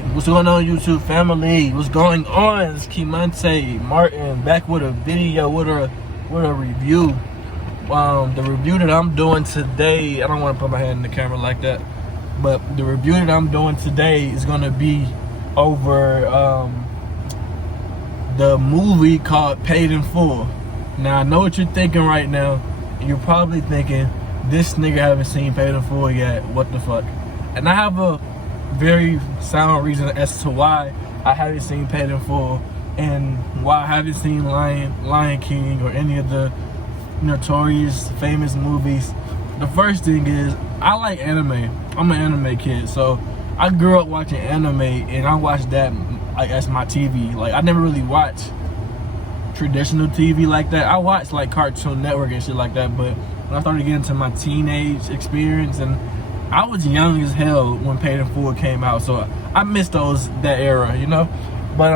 What's going on, YouTube family? What's going on? It's Kemonte Martin back with a video, with a review. The review that I'm doing today, I don't want to put my hand in the camera like that, but the review that I'm doing today is gonna be over the movie called Paid in Full. Now I know what you're thinking right now. You're probably thinking, this nigga haven't seen Paid in Full yet. What the fuck? And I have a very sound reason as to why I haven't seen Paid in Full and why I haven't seen Lion King or any of the notorious famous movies. The first thing is, I like anime. I'm an anime kid, so I grew up watching anime and I watched that like as my TV. Like, I never really watched traditional TV like that. I watched like Cartoon Network and shit like that, but when I started getting into my teenage experience, and I was young as hell when Paid in Full came out, so I missed that era, you know. But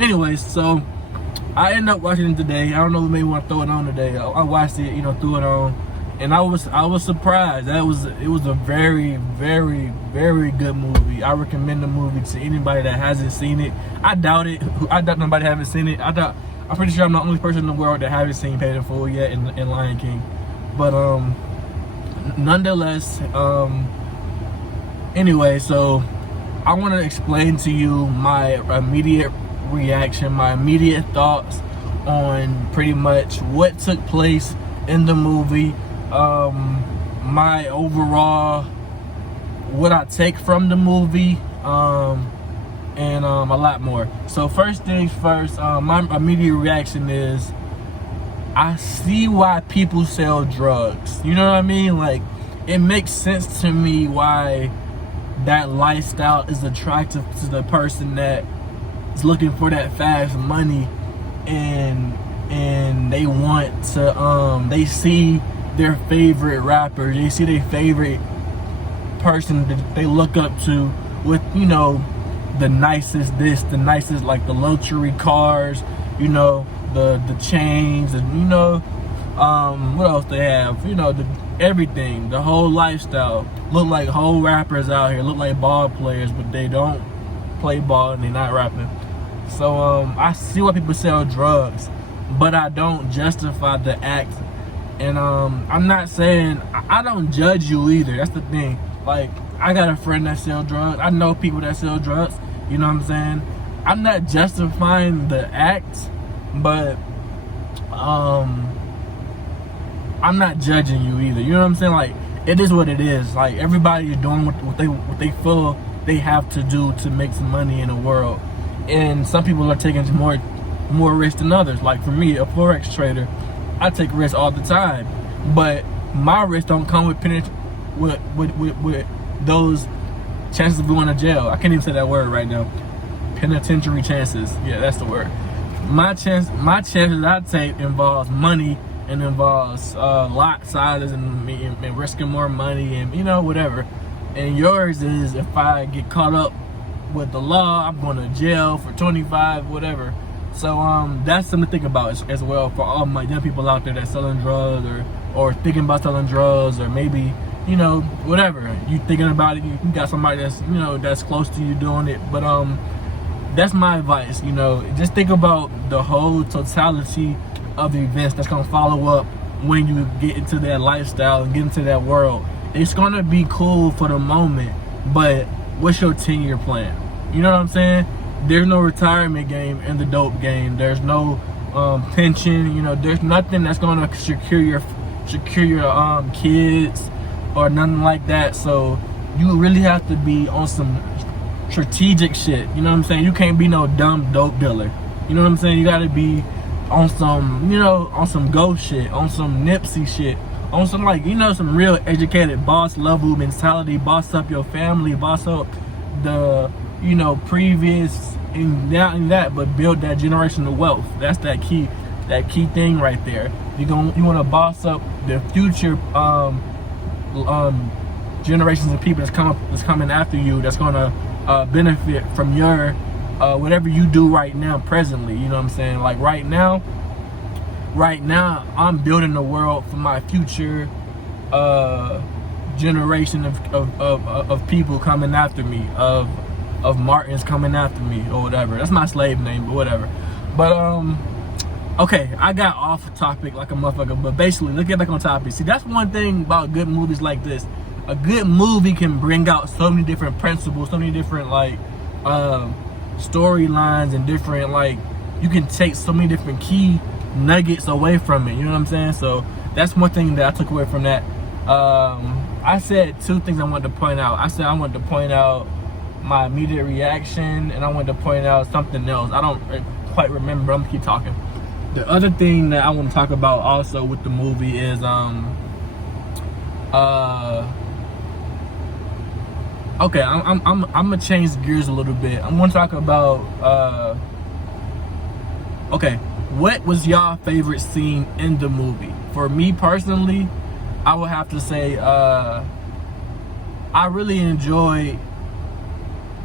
anyways, so I ended up watching it today. I don't know what made me want to throw it on today. I watched it, you know, threw it on, and I was surprised. It was a very, very, very good movie. I recommend the movie to anybody that hasn't seen it. I doubt nobody haven't seen it. I'm pretty sure I'm the only person in the world that haven't seen Paid in Full yet in Lion King. But nonetheless, anyway, so I want to explain to you my immediate reaction, my immediate thoughts on pretty much what took place in the movie, my overall, what I take from the movie, and a lot more. So first things first, my immediate reaction is, I see why people sell drugs. You know what I mean? Like, it makes sense to me why that lifestyle is attractive to the person that is looking for that fast money, and they want to they see their favorite rapper, they see their favorite person that they look up to with, you know, the nicest this, the nicest, like the luxury cars, you know, the chains, and you know, what else they have, you know, everything, the whole lifestyle. Look like whole rappers out here, look like ball players, but they don't play ball and they're not rapping. So I see why people sell drugs, but I don't justify the act. And I'm not saying, I don't judge you either. That's the thing. Like, I got a friend that sells drugs. I know people that sell drugs. You know what I'm saying? I'm not justifying the act, but I'm not judging you either. You know what I'm saying? Like, it is what it is. Like, everybody is doing what they feel they have to do to make some money in the world. And some people are taking more risks than others. Like, for me, a Forex trader, I take risks all the time. But my risks don't come with those chances of going to jail. I can't even say that word right now. Penitentiary chances. Yeah, that's the word. My chances I take involves money, and involves lot sizes and risking more money, and you know, whatever. And yours is, if I get caught up with the law, I'm going to jail for 25, whatever. So that's something to think about as well for all my young people out there that's selling drugs or thinking about selling drugs, or maybe, you know, whatever. You thinking about it, you got somebody that's, you know, that's close to you doing it. But that's my advice, you know. Just think about the whole totality of the events that's gonna follow up when you get into that lifestyle and get into that world. It's gonna be cool for the moment, but what's your 10-year plan? You know what I'm saying? There's no retirement game in the dope game. There's no pension. You know, there's nothing that's gonna secure your kids or nothing like that. So you really have to be on some strategic shit. You know what I'm saying? You can't be no dumb dope dealer. You know what I'm saying? You gotta be on some, you know, on some ghost shit, on some Nipsey shit, on some, like, you know, some real educated boss level mentality. Boss up your family, boss up the, you know, previous and that, but build that generational wealth. That's that key thing right there. You want to boss up the future generations of people that's coming after you, that's gonna benefit from your whatever you do right now, presently. You know what I'm saying? Like, right now I'm building the world for my future generation of people coming after me, of of Martins coming after me or whatever. That's my slave name, but whatever. But okay, I got off topic like a motherfucker, but basically, let's get back on topic. See, that's one thing about good movies like this. A good movie can bring out so many different principles, so many different like storylines, and different like, you can take so many different key nuggets away from it. You know what I'm saying? So that's one thing that I took away from that. I said two things I wanted to point out. I said I wanted to point out my immediate reaction, and I wanted to point out something else. I don't quite remember, but I'm gonna keep talking. The other thing that I want to talk about also with the movie is okay, I'm gonna change gears a little bit. I'm gonna talk about okay, what was y'all favorite scene in the movie? For me personally, I would have to say I really enjoyed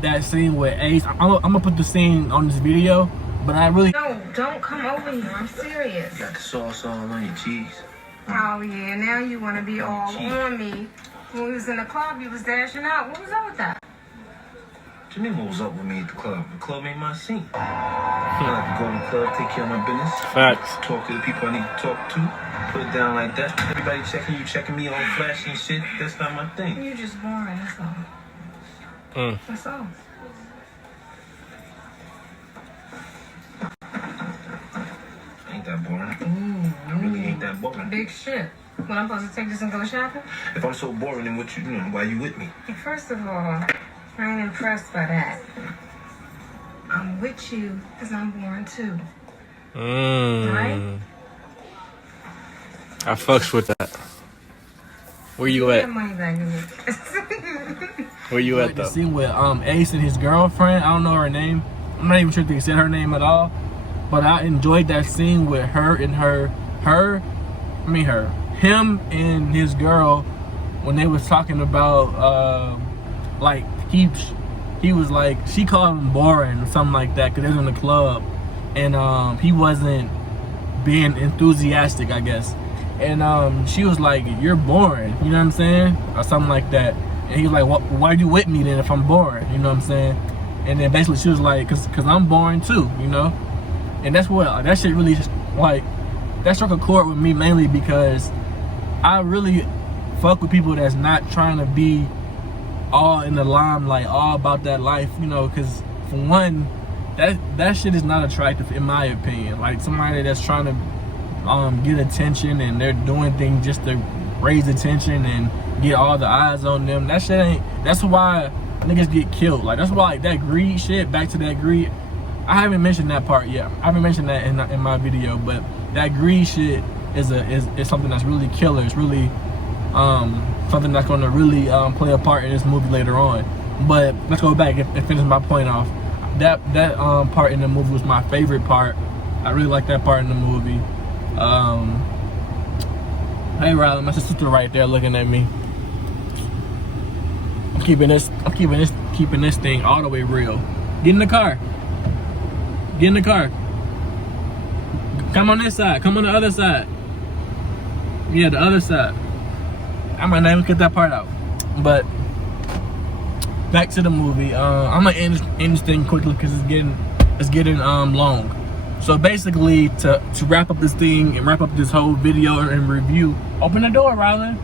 that scene with Ace. I'm gonna put the scene on this video, but I really... No, don't come over here. I'm serious. Got the sauce all on your cheese. Oh yeah, now you want to be all on me. When we was in the club, you was dashing out. What was up with that? What you mean what was up with me at the club? The club ain't my scene. I like to go in the club, take care of my business. Facts. Talk to the people I need to talk to. Put it down like that. Everybody checking you, checking me, all flashy and shit. That's not my thing. You just boring, that's all. That's all. Ain't that boring. I really ain't that boring. Big shit. When I'm supposed to take this and go shopping? If I'm so boring, then what you know? Why you with me? First of all, I ain't impressed by that. I'm with you because I'm boring too. Right? I fucks with that. Where you at? Get money back in me. Where you at though? The scene with Ace and his girlfriend. I don't know her name. I'm not even sure if they said her name at all. But I enjoyed that scene with her and him and his girl, when they was talking about like he was like, she called him boring or something like that because they was in the club, and he wasn't being enthusiastic, I guess. And she was like, you're boring, you know what I'm saying, or something like that. And he was like, why are you with me then if I'm boring, you know what I'm saying? And then basically she was like, cause I'm boring too, you know. And that's what, that shit really just, like, that struck a chord with me mainly because I really fuck with people that's not trying to be all in the limelight, all about that life, you know, because for one, that shit is not attractive in my opinion. Like somebody that's trying to get attention and they're doing things just to raise attention and get all the eyes on them, that shit ain't, that's why niggas get killed. Like that's why, like, that greed shit, back to that greed, I haven't mentioned that part yet. I haven't mentioned that in my video, but that greed shit is something that's really killer. It's really something that's going to really play a part in this movie later on. But let's go back and finish my point off. That part in the movie was my favorite part. I really like that part in the movie. Hey Riley, my sister right there looking at me. I'm keeping this thing all the way real. Get in the car. Get in the car. Come on this side. Come on the other side. Yeah, the other side. I might not even get that part out. But back to the movie. I'm gonna end this thing quickly because it's getting long. So basically, to wrap up this thing and wrap up this whole video and review, open the door, Rylan.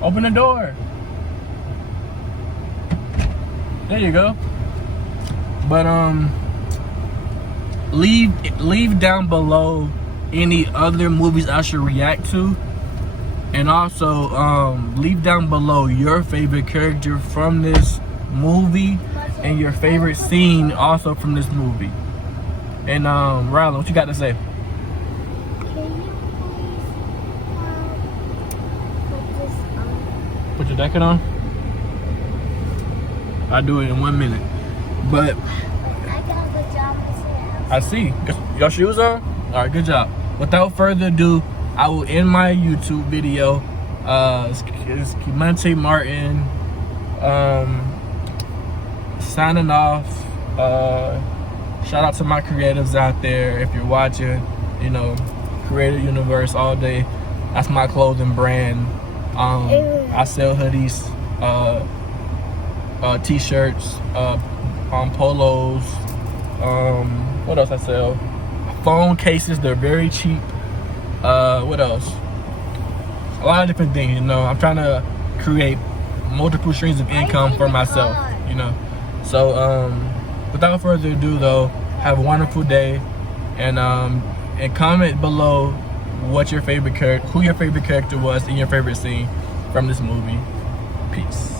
Open the door. There you go. But leave down below any other movies I should react to, and also leave down below your favorite character from this movie and your favorite scene also from this movie. And Rylan, what you got to say? Put your jacket on? I'll do it in 1 minute. But I see. Your shoes on? Alright, good job. Without further ado, I will end my YouTube video. It's Kemonte Martin signing off. Shout out to my creatives out there. If you're watching, you know, Creative Universe all day. That's my clothing brand. I sell hoodies, t-shirts, polos. What else I sell? Phone cases. They're very cheap. What else? A lot of different things. You know, I'm trying to create multiple streams of income for myself. You know, so without further ado, though, have a wonderful day, and comment below what your favorite character, who your favorite character was in your favorite scene from this movie. Peace.